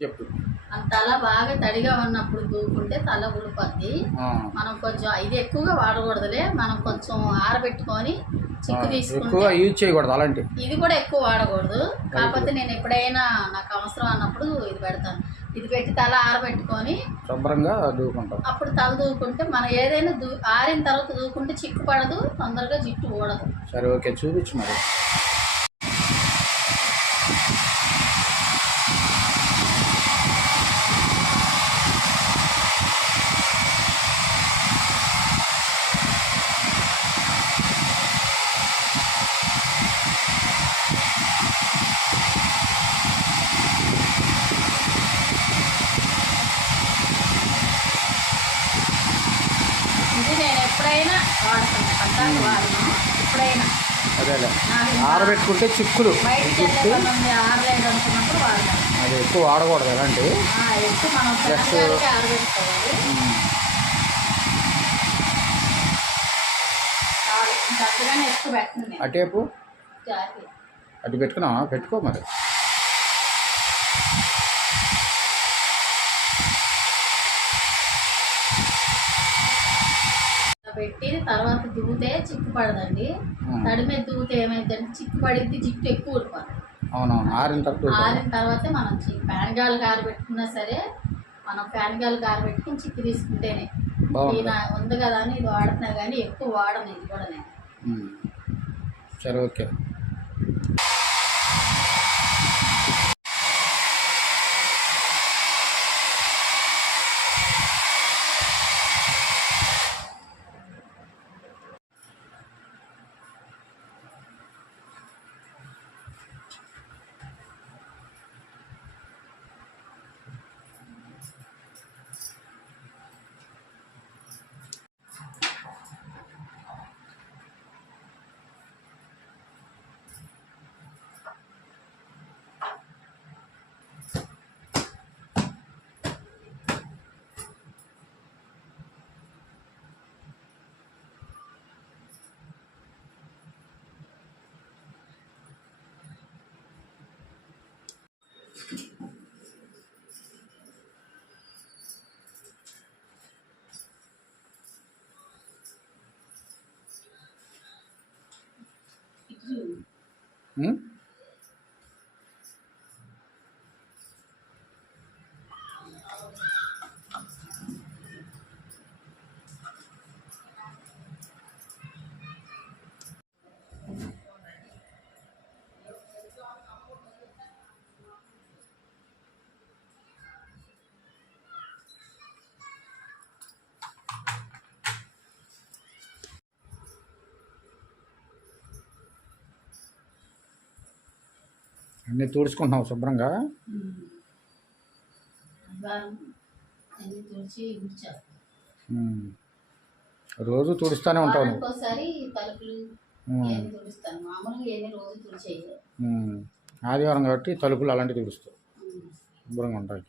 చెప్పు తల బాగా తడిగా ఉన్నప్పుడు దూకుంటే తల ఊడిపోద్ది ఆ, మనం కొంచెం ఇది ఎక్కువగా వాడకూడదులే మనం కొంచెం ఆరబెట్టుకొని చిక్కు తీసుకుంటే యూజ్ చేయకూడదు అలాంటి ఇది కూడా ఎక్కువ వాడకూడదు. కాకపోతే నేను ఎప్పుడైనా నాకు అవసరం అన్నప్పుడు ఇది పెడతాను. ఇది పెట్టి తల ఆరబెట్టుకొని శుభ్రంగా దూకుంటాం. అప్పుడు తల దూకుంటే మనం ఏదైనా దూ ఆరిన తర్వాత దూకుంటే చిక్కు పడదు తొందరగా జిట్టు ఊడదు. సరే ఓకే చూపించు మరి ఇది నేను ఎప్పుడైనా పట్టాలు వాడను. ఎప్పుడైనా. అదేలే ఆరబెట్టుకుంటే చిక్కులు. ఆరలేదు అనుకున్నప్పుడు అది ఎక్కువ వాడకూడదు అలాంటి ఎక్కువ మనం ఆరబెట్టుకోవాలి. అటు పెట్టుకున్నావా? పెట్టుకో మరి ఇలా పెట్టి తర్వాత దువ్వుతే చిక్కు పడదండి. తడి మీద దువ్వుతే ఏమైందంటే చిక్కు పడిద్ది జిట్టు ఎక్కువ ఊడిపోతుంది అవునవును ఆరిన తర్వాత ఆరిన తర్వాతే మనం ఫ్యాన్ గాలి కారబెట్టుకున్నా సరే మనం ఫ్యాన్ గాలి కారబెట్టుకుని చిక్కు తీసుకుంటేనే ఈయన ఉంది కదా అని ఇది వాడుతున్నా కానీ ఎక్కువ వాడను ఇది కూడా నేను. సరే ఓకే. Hmm? అన్నీ తుడుచుకుంటున్నావు శుభ్రంగా. రోజు తుడుస్తూనే ఉంటావు. ఆదివారం కాబట్టి తలుపులు అలాంటివి తుడుస్తావు శుభ్రంగా ఉంటాయి.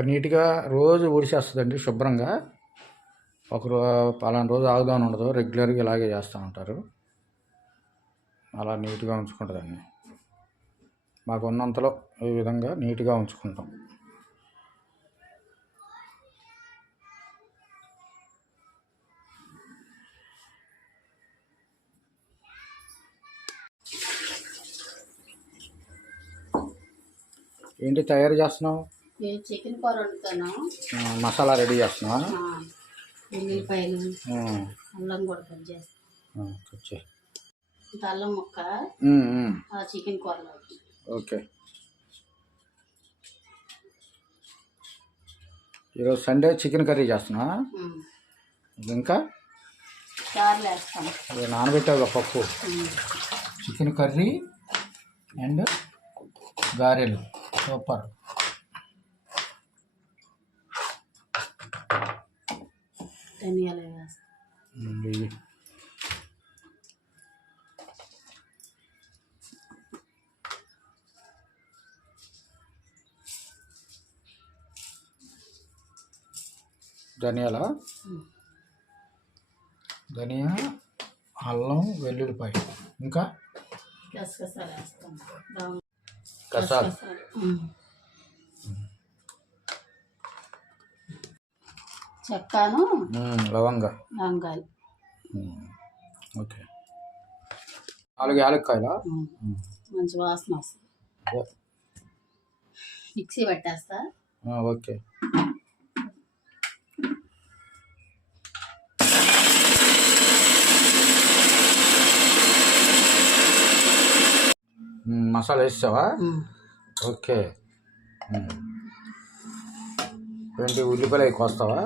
నీట్గా రోజు ఊడిసేస్తుందండి శుభ్రంగా. ఒక పలానా రోజు ఆగుదాం ఉండదు. రెగ్యులర్గా ఇలాగే చేస్తూ ఉంటారు. అలా నీట్గా ఉంచుకుంటుందండి. మాకు ఉన్నంతలో ఈ విధంగా నీట్గా ఉంచుకుంటాం. ఏంటి తయారు చేస్తున్నావు? నేను చికెన్ కూర వండుతాను? మసాలా రెడీ చేస్తున్నావా? ఉల్లిపాయలు అల్లం కూడా కట్ చేస్తాను అల్లం ముక్క ఆ చికెన్ కూరలో ఓకే. ఈరోజు సండే చికెన్ కర్రీ చేస్తున్నావా? ఉమ్. ఇంకా? నానబెట్టావు పప్పు. చికెన్ కర్రీ అండ్ గారెలు. సూపర్. ధనియాలు వేస్తాను. ధనియాల. ధనియా అల్లం వెల్లుల్లిపాయ. ఇంకా? గసగసాలు వేస్తాను బ్రౌన్ చెక్కను లవంగ. లవంగాలు. ఓకే. నాలుగు యాలక్కాయలా? మంచి వాసన వస్తుంది. మిక్సీ పట్టేస్తా. ఓకే. మసాలా ఉమ్. ఓకే. ఏంటి ఉల్లిపాయలు అవి కోస్తావా?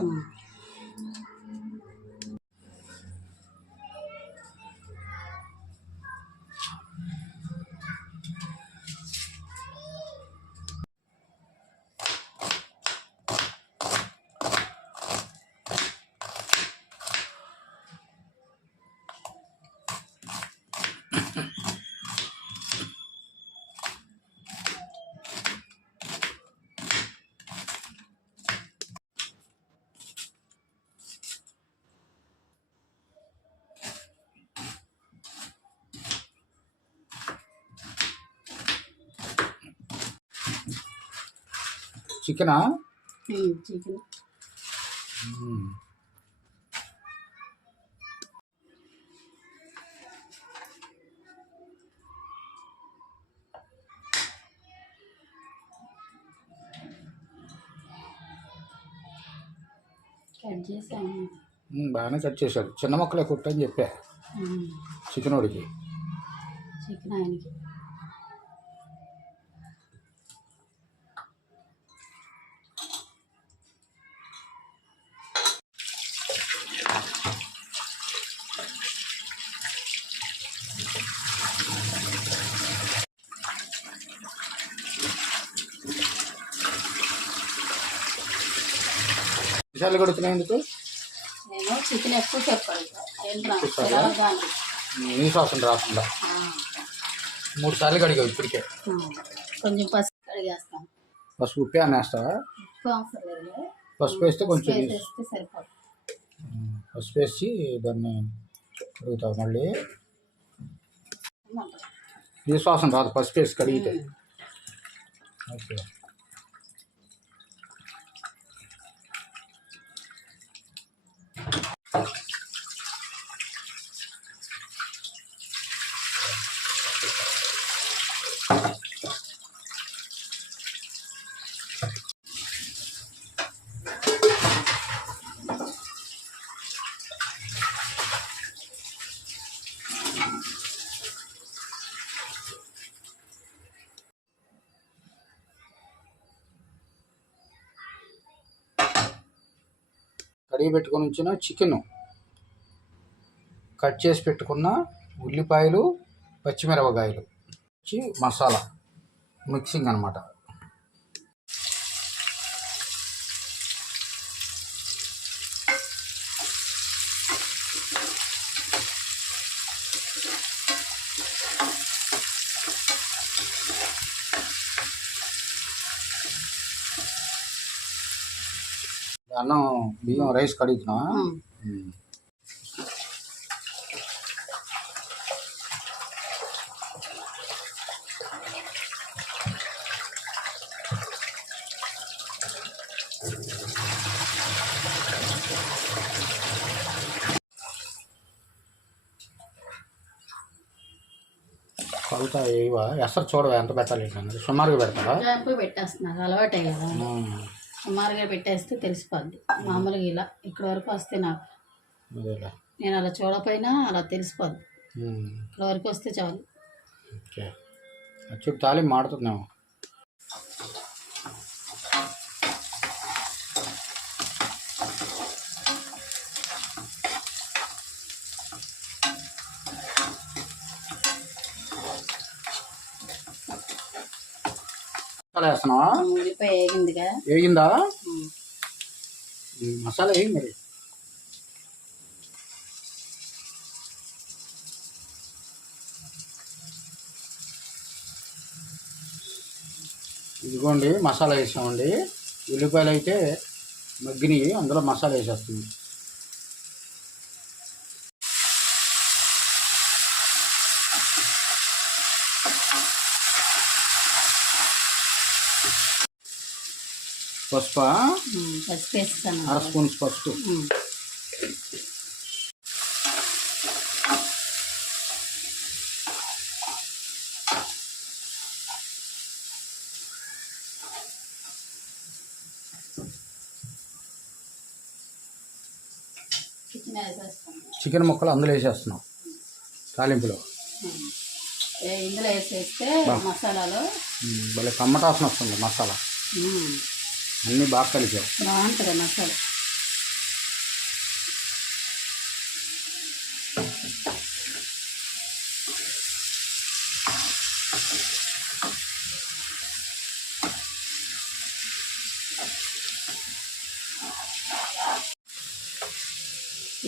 చికెనా. కట్ బాగానే కట్ చేశాడు చిన్న మొక్కలే కుట్టని చెప్పా. చికెన్ ఉడికి చికెన్ ఆయనకి. విషయాలు కొడుతున్నాయి ఎందుకు? నేను చికెన్ ఎక్కువ శ్వాసం రాకుండా. మూడు సార్లు కడిగావు ఇప్పటికే. కొంచెం పసుపు కడిగేస్తాను పసుపు ఉప్పి అవసరం లేదు. పసుపు వేస్తే కొంచెం పసుపు వేసి దాన్ని కడుగుతావు మళ్ళీ. నీ శ్వాసం రాదు పసుపు వేసి కడిగితే. ఓకే. కడిగి ఉంచిన చికెన్ కట్ చేసి పెట్టుకున్న ఉల్లిపాయలు పచ్చిమిరపకాయలు వచ్చి మసాలా మిక్సింగ్ అనమాట బియ్యం రైస్ కడుగుతున్నా కవిత ఇవా ఎసరు చూడవా ఎంత పెట్టాలి సుమారుగా పెడతావా పెట్టేస్తున్నారు అలవాటే కదా సుమారుగా పెట్టేస్తే తెలిసిపోద్ది. మామూలుగా ఇలా ఇక్కడ వరకు వస్తే నాకు. నేను అలా చూడపోయినా అలా తెలిసిపోద్ది. ఇక్కడ వరకు వస్తే చాలు. తాలి మాడుతున్నాము మసాలా వేస్తున్నావా ఉల్లిపాయ వేగిందిగా వేగిందా ఉమ్. ఉమ్, మసాలా మరి. ఇదిగోండి మసాలా వేసామండి. ఉల్లిపాయలు అయితే మగ్గినవి అందులో మసాలా వేసేస్తుంది. పసుపు? ఉమ్, పసుపు వేస్తాను. అర స్పూన్ పసుపు. చికెన్ ముక్కలు అందులో వేసేస్తున్నాం. తాలింపులో. ఇందులో వేసేస్తే మసాలాలు భలే కమ్మటాసన వస్తుంది మసాలా. అన్నీ బాగా కలిపాం బాగుంటుంది మసాలా.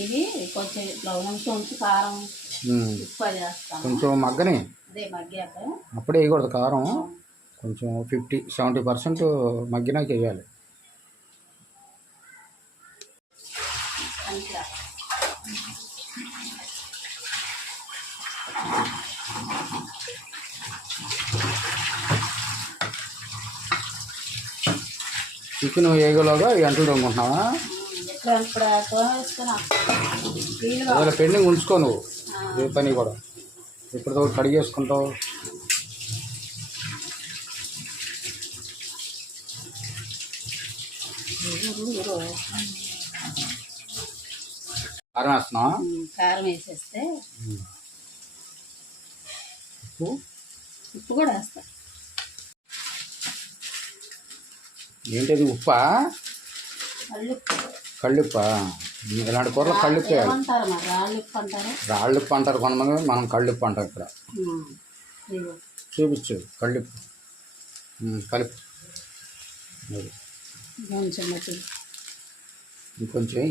ఇది కొంచెం లవణంతో ఉంచి కారం ఉప్పు అది వేస్తాను. కొంచెం మగ్గని? అదే మగ్గాక. అప్పుడే వేయకూడదు కారం. కొంచెం ఫిఫ్టీ సెవెంటీ పర్సెంట్ మగ్గినాక వేయాలి. చికెన్ వేగలోగా ఎట్లా అదే పెండింగ్ ఉంచుకో నువ్వు. ఏ పని కూడా. ఇప్పుడు కడిగేసుకుంటావు. కారం వేస్తున్నావా కారం వేసేస్తే ఉప్పు? ఉప్పు కూడా వేస్తా. ఏంటది ఉప్పా? కళ్ళుప్పా. ఇలాంటి కూరలు కళ్ళుప్పు. రాళ్ళుప్పు అంటారు? కొంతమంది మనం కళ్ళుప్పు అంటాం ఇక్కడ. చూపించు కళ్ళుప్పు. కలుపు. కొంచెం బట్టి ఇంకొంచెం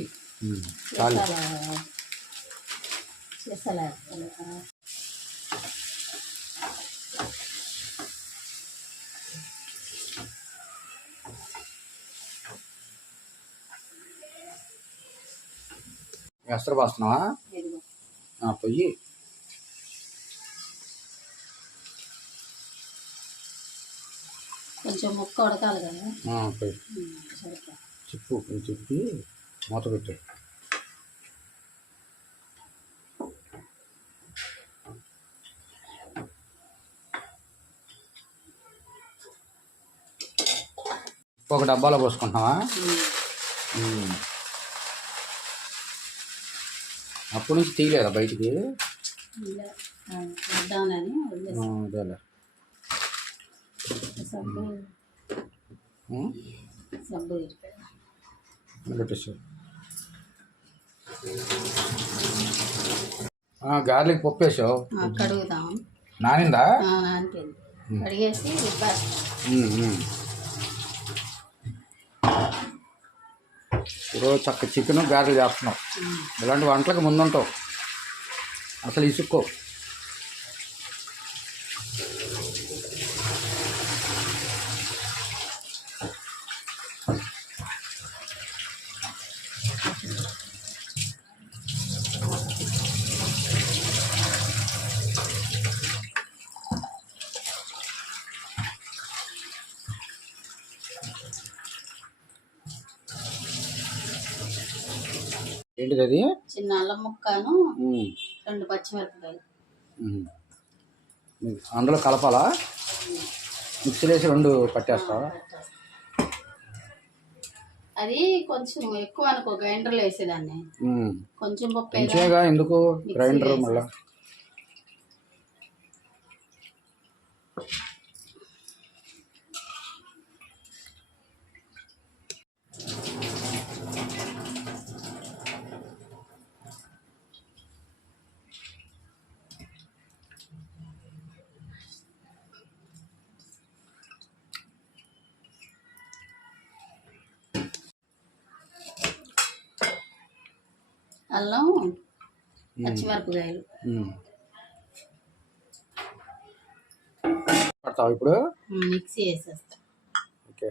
చాలు. పోస్తున్నావా? ఆ, పొయ్యి కొంచెం ముక్క ఉడకాలి కదా. చిప్పు కొంచెం తిప్పి మూత పెట్టు. ఒక డబ్బాలో పోసుకుంటున్నావా. అప్పటి నుంచి తీయలేదా బయటికి? అదేలే గార్లిక్ పప్పు వేసావు. కడుగుదాం. నానిందా? కడిగేసి. ఈరోజు చక్క చికెన్ గారెలు చేస్తున్నావు. ఉమ్. ఇలాంటి వంటలకు ముందుంటావు. అసలు ఇసుక్కో. ఏంటిది అది చిన్న అల్లం ముక్కను రెండు పచ్చిమిరపకాయలు. అందులో కలపాలా? మిక్సీలో వేసి రెండు పట్టేస్తావా? అది కొంచెం ఎక్కువ అనుకో గ్రైండర్లో వేసేదాన్ని. కొంచెం పప్పు ఎందుకు? గ్రైండర్ మళ్ళా? అల్లం పచ్చిమిరపకాయలు. పడతావా ఇప్పుడు? మిక్సీ వేసేస్తా. ఓకే.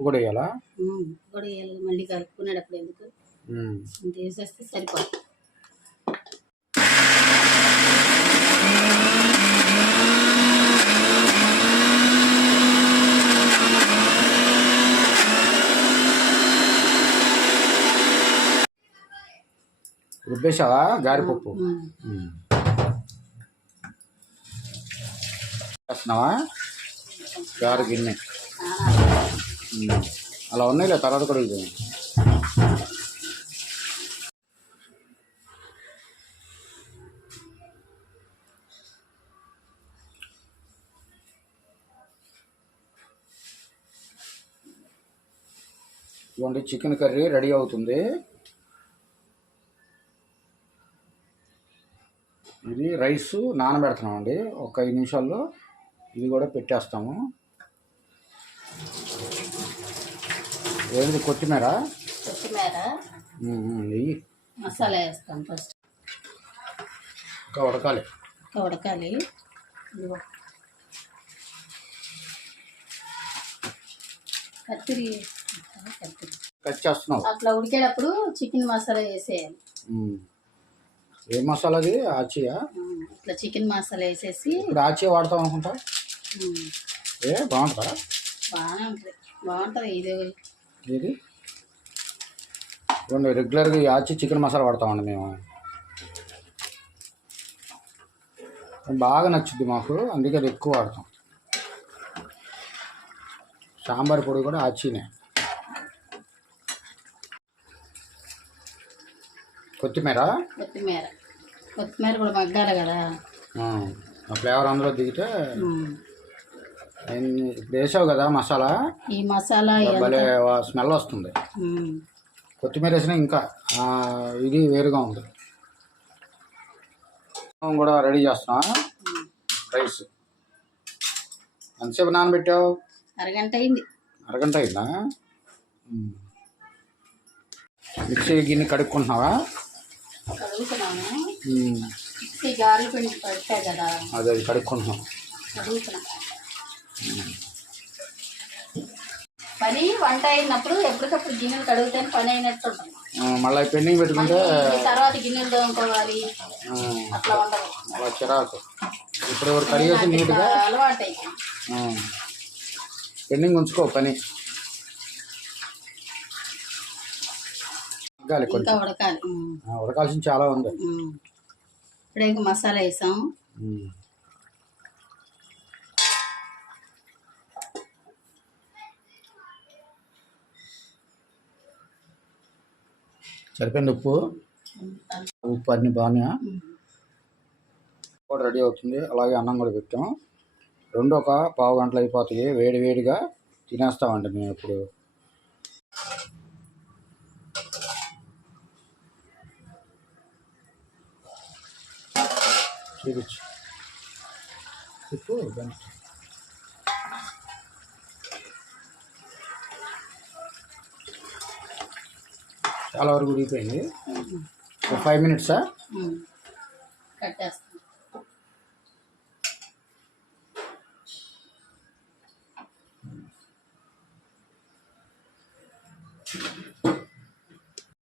కూడా వేయాలా? కూడా వేయాలి. మళ్ళీ కలుపుకునేటప్పుడు ఎందుకు. ఇంత వేసేస్తే సరిపోతుంది రుబ్బేసావా గారిపప్పు. వేస్తున్నావా గారి గిన్నె. అలా ఉన్నాయిలే తర్వాత కూడా ఇది ఇదిగోండి చికెన్ కర్రీ రెడీ అవుతుంది. ఇది రైస్ నానబెడుతున్నాం అండి ఒక ఐదు నిమిషాల్లో ఇది కూడా పెట్టేస్తాము. ఏది కొత్తిమీర? కొత్తిమీర? నెయ్యి. మసాలా వేస్తాం ఫస్ట్ ఇంకా ఉడకాలి. ఇంకా ఉడకాలి. కత్తిరి కత్తిరి. కట్ చేస్తున్నావు. అట్లా ఉడికేటప్పుడు చికెన్ మసాలా వేసేయాలి. ఏ మసాలా అది ఆచియా? ఇట్లా చికెన్ మసాలా వేసేసి ఇప్పుడు ఆచియా వాడతాం అనుకుంటా. ఏ బాగుంటుందా? బాగానే ఉంటుంది బాగుంటుంది ఇదే. ఇది ఇదిగోండి రెగ్యులర్గా ఈ ఆచి చికెన్ మసాలా వాడతామండి మేము. బాగా నచ్చుద్ది మాకు అందుకే అది ఎక్కువ వాడతాం. సాంబార్ పొడి కూడా ఆచినే. కొత్తిమీర? కొత్తిమీర. కొత్తిమీర కూడా మగ్గాలి కదా. ఆ, ఫ్లేవర్ అందులో దిగితే ఇప్పుడు వేసావు కదా మసాలా? ఈ మసాలా భలే స్మెల్ వస్తుంది. కొత్తిమీర వేసినా ఇంకా ఇది వేరుగా ఉంది. కూడా రెడీ చేస్తున్నా. రైస్. ఎంతసేపు నానబెట్టావు? అరగంట అయింది. అరగంట అయిందా. మిక్సీ గిన్నె కడుక్కుంటున్నావా? కడుగుతున్నాను. ఈ గారెలు పిండి పడతాయి కదా. అదే అది కడుక్కుంటున్నాం. కడుగుతున్నా పని వంట అయినప్పుడు ఎప్పటికప్పుడు గిన్నెలు కడిగితే పని అయినట్టు ఉంటుంది. మళ్ళీ పెండింగ్ పెట్టుకుంటే తర్వాత గిన్నెలు తోముకోవాలి. అట్లా ఉండదు అలా చిరాకు. ఇప్పుడు ఎవరు కడిగేసి నీట్గా అలవాటు పెండింగ్ ఉంచుకో పని. కొంచెం ఇంకా ఉడకాలి. ఉడకాల్సిన చాలా ఉంది. ఇప్పుడే ఇంకా మసాలా వేసాం ఉమ్. సరిపోయింది ఉప్పు? ఉప్పు అన్ని బాగా కూడా రెడీ అవుతుంది. అలాగే అన్నం కూడా పెట్టాం. రెండు ఒక పావు గంటలు అయిపోతాయి. వేడి వేడిగా తినేస్తామండి మేము ఇప్పుడు. చూపించు చెప్పు దాన్ని. చాలా వరకు ఉడిగిపోయింది ఒక ఫైవ్ మినిట్సా ఉమ్. కట్టేస్తాం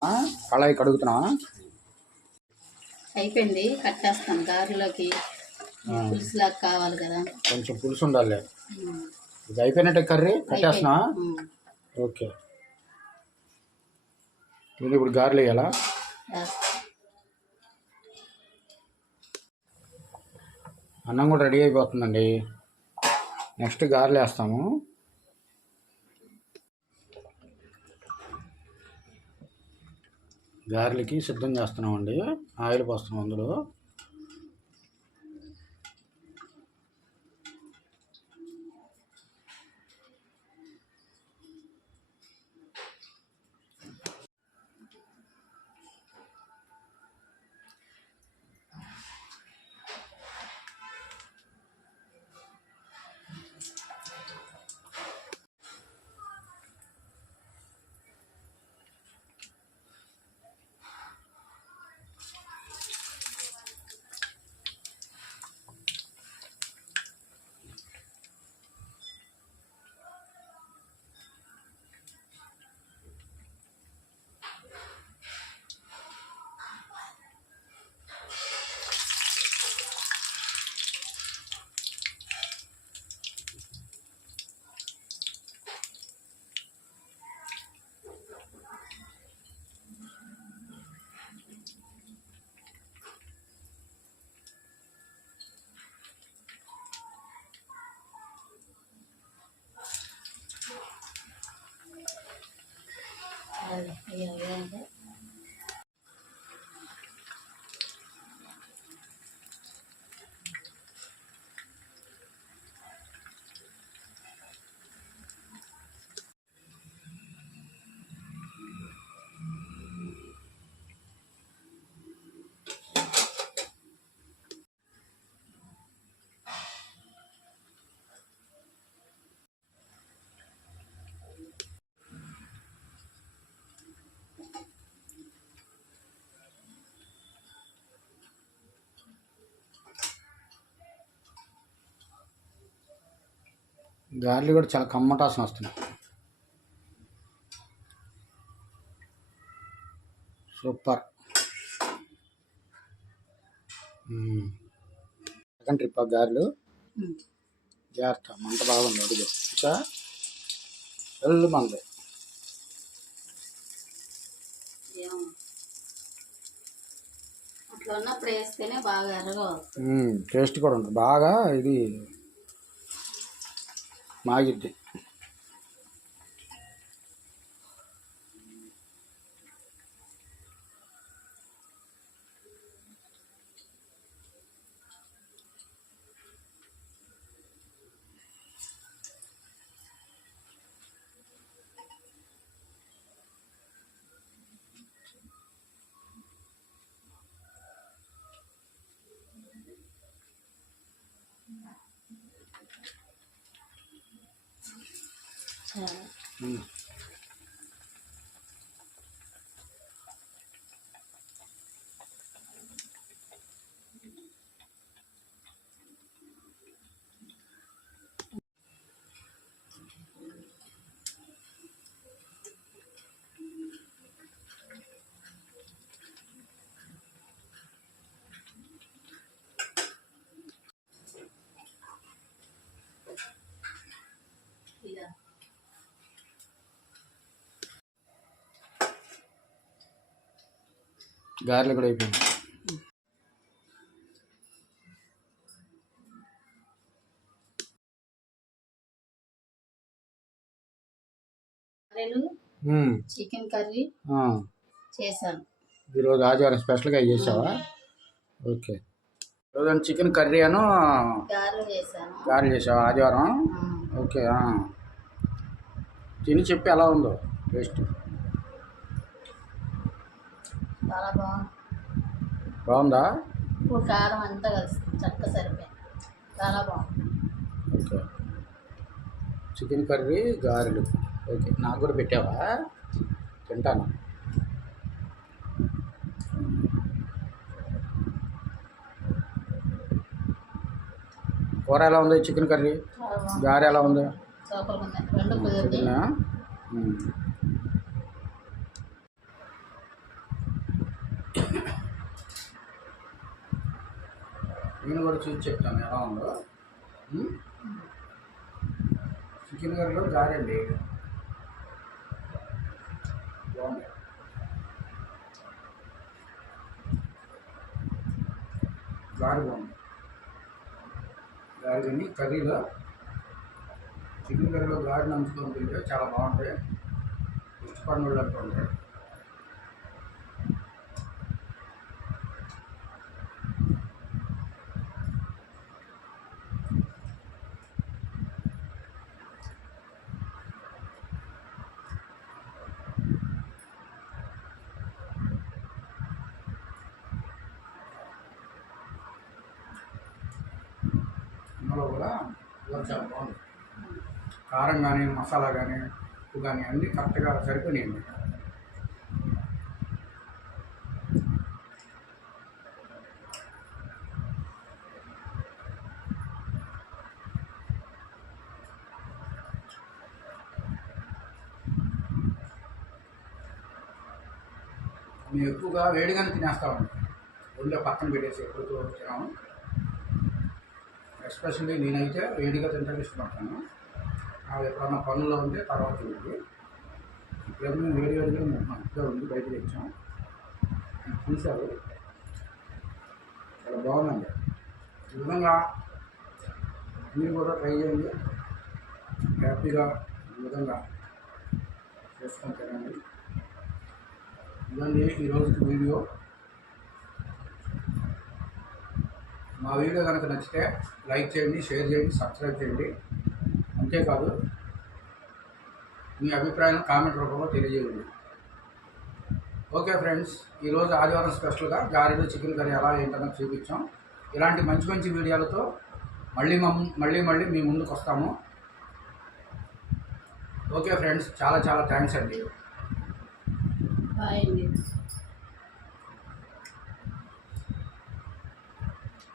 ఆ? కళాయి కడుగుతున్నావా అయిపోయింది కట్టేస్తాను గారెలోకి పులుసులాగా కావాలి కదా. కొంచెం పులుసు ఉండాలి. ఇది అయిపోయినట్టే కర్రీ? కట్టేస్తున్నావా ఉమ్. ఓకే. ఇది ఇప్పుడు గారెలు వేయాలా. అన్నం కూడా రెడీ అయిపోతుందండి. నెక్స్ట్ గారెలు వేస్తాము. గారెలకి సిద్ధం చేస్తున్నామండి. ఆయిల్ పోస్తున్నాం అందులో. గారెలు కూడా చాలా కమ్మటాసన వస్తున్నాయి. సూపర్. సెకండ్ ట్రిప్ ఆ గారెలు. జాగ్రత్త మంట బాగుంది అడుగు. ఇంకా వెళ్ళు మంది అట్లా ఉన్నప్పుడు వేస్తేనే బాగా టేస్ట్ కూడా ఉంటుంది. బాగా ఇది మాగిద్ది. చాలా మ్మ్. గారెలు కూడా అయిపోయింది. Chicken curry. చేశాను. ఈరోజు ఆదివారం స్పెషల్గా చేసావా? ఓకే. ఈరోజు చికెన్ కర్రీ అను గారెలు చేసావా ఆదివారం? ఓకే. తిని చెప్పి ఎలా ఉందో టేస్ట్. చాలా బాగుంది. బాగుందా? ఉప్పు కారం అంతా కలిసి చక్క సరిపోయింది. చాలా బాగుంది. ఓకే. చికెన్ కర్రీ గారెలు. ఓకే. నాకు కూడా పెట్టావా? తింటాను. కూర ఎలా ఉంది చికెన్ కర్రీ? గారె ఎలా ఉంది? సూపర్ ఉంది. రెండు కుదిరింది నేను కూడా చూసి చెప్తాను ఎలా ఉందో. చికెన్ కర్రీలో గారెండి. బాగుంది. గారె బాగుంది. గారెని కర్రీలో చికెన్ కర్రీలో గాడి నంచుకొని తింటే చాలా బాగుంటాయి. ఇష్టపడిన వాళ్ళు అంటూ ఉంటారు ఇందులో కూడా కూర చాలా బాగుంది కారం కానీ మసాలా కానీ ఉప్పు కానీ అన్నీ కరెక్ట్గా సరిపోయినాయండి. మేము ఎక్కువగా వేడిగానే తినేస్తామండి. ఒళ్ళో పక్కన పెట్టేసి ఎప్పుడు తినాము. ఎస్పెషల్లీ నేనైతే వేడిగా తింటే ఇష్టపడతాను. అది ఎప్పుడన్నా పనుల్లో ఉంటే తర్వాత ఉంది ఇప్పుడు మేము వేడి వేడిగా మా ఇప్పుడే ఉంది బయట తెచ్చాం. చూశారు. చాలా బాగుందండి. ఈ విధంగా మీరు కూడా ట్రై చేయండి. హ్యాపీగా ఈ విధంగా చేసుకొని తినండి. ఇదండి ఈరోజు వీడియో. మా వీడియో కనుక నచ్చితే లైక్ చేయండి షేర్ చేయండి సబ్స్క్రైబ్ చేయండి. అంతేకాదు మీ అభిప్రాయం కామెంట్ రూపంలో తెలియజేయండి. ఓకే ఫ్రెండ్స్ ఈరోజు ఆదివారం స్పెషల్గా గారెలు చికెన్ కర్రీ ఎలా ఏంటన్నది చూపించాం. ఇలాంటి మంచి మంచి వీడియోలతో మళ్ళీ మమ్ మళ్ళీ మళ్ళీ మీ ముందుకు వస్తాము. ఓకే ఫ్రెండ్స్ చాలా చాలా థ్యాంక్స్ అండి. బాయ్ అండి.